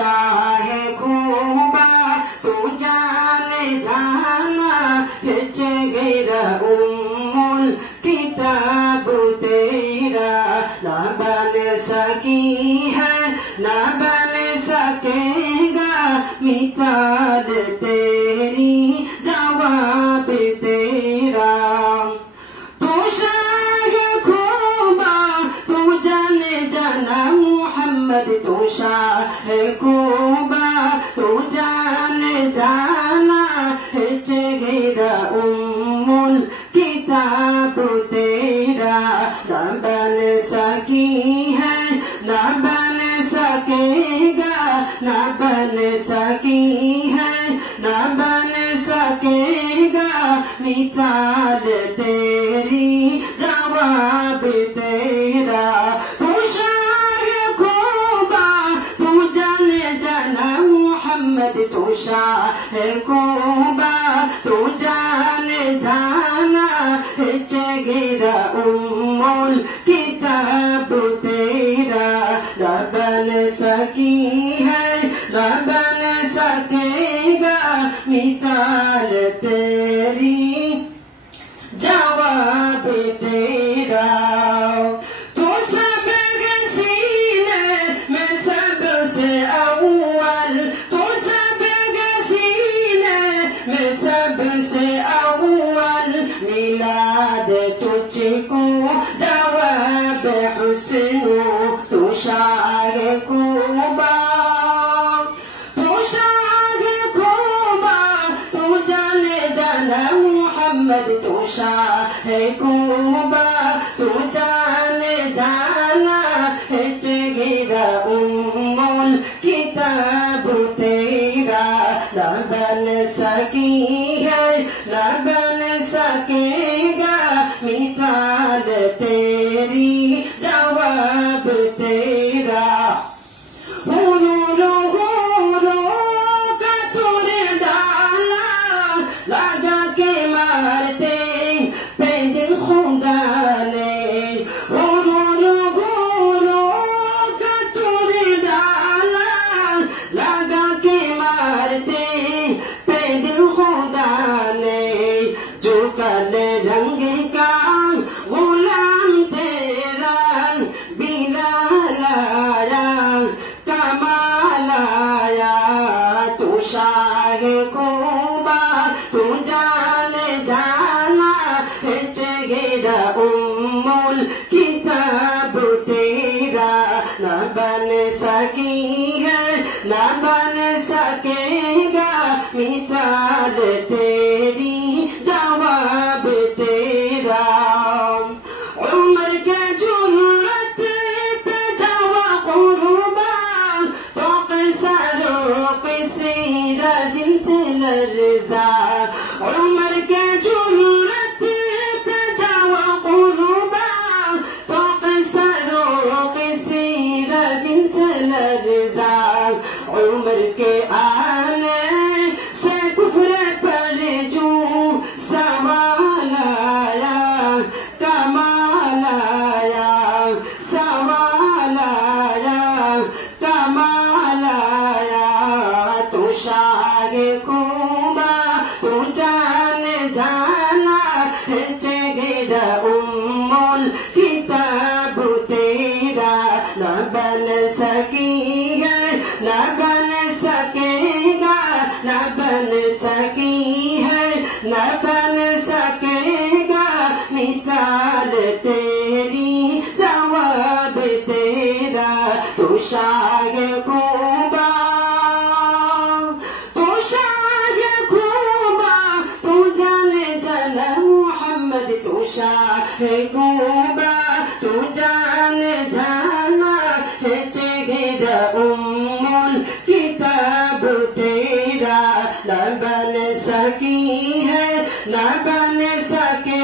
शाह खूबा तू जाने जाना है चेहरा उम्मुल किताब तेरा ना बन सकी है ना बन सकेगा मिसाल तेरी जवाब तेरा तू शाह खूबा तू जाने जाना मुहम्मद तू शाह खूबा तू जाने जाना है चेहरा उम्मुल किताब तेरा ना बन सकी है ना बन सकेगा ना बन सकी है ना बन सकेगा मिसाल तेरी जवाब तेरा तू शाह खूबा तू जाने जाना मुहम्मद तू शाह खूबा तू जाने जाना है चेहरा उम्मुल किताब तेरा ना बन सकी है ना बन सकेगा मिसाल तेरी जवाब तेरा तू सबके सीने में सबसे अव्वल तू सबके सीने में सबसे अव्वल मिलाद तुझको जवाब हुस्नो तू शाह खूबा तू शाह खूबा तू जाने जाना मुहम्मद तू शाह खूबा तू जाने जाना है चेहरा उम्मुल किताब तेरा ना बन सकी है ना बन सकेगा मिसाल तेरी जवाब तेरा हुरूरो का तुरे डाला लगा के मारते पे दिल खुदा ने हुरूरो का तुरे डाला लगा के मारते पे दिल खुदा ने जो कल रंग का गुलाम तेरा बिना लाया कमाल आया तू शाह खूबा तू जाने जाना है चेहरा उम्मुल किताब तेरा ना बन सकी है ना बन सकेगा मिसाल तेरी जवाब तेरा उम्र के जुर्रत पे जावा कुर्बा तो किसारो किसीरा जिनसे लर्जा उम्र के जुर्रत पे जावा कुर्बा तो किसारो किसीरा जिनसे लर्जा उम्र के आने से कुफ्र पर जो सवाल आया कमाल आया सवाल आया कमाल आया तू शाह खूबा तू जाने जाना है चेहरा उम्मुल किताब तेरा ना बन सकी है ना बन सकेगा ना बन सकी है ना बन सकेगा मिसाल तेरी जवाब तेरा तू शाह खूबा तू शाह खूबा तू जाने जाना मुहम्मद तू शाह खूबा तू जाने जाना है चेहरा उम्मुल किताब तेरा ना बन सकी है ना बन सके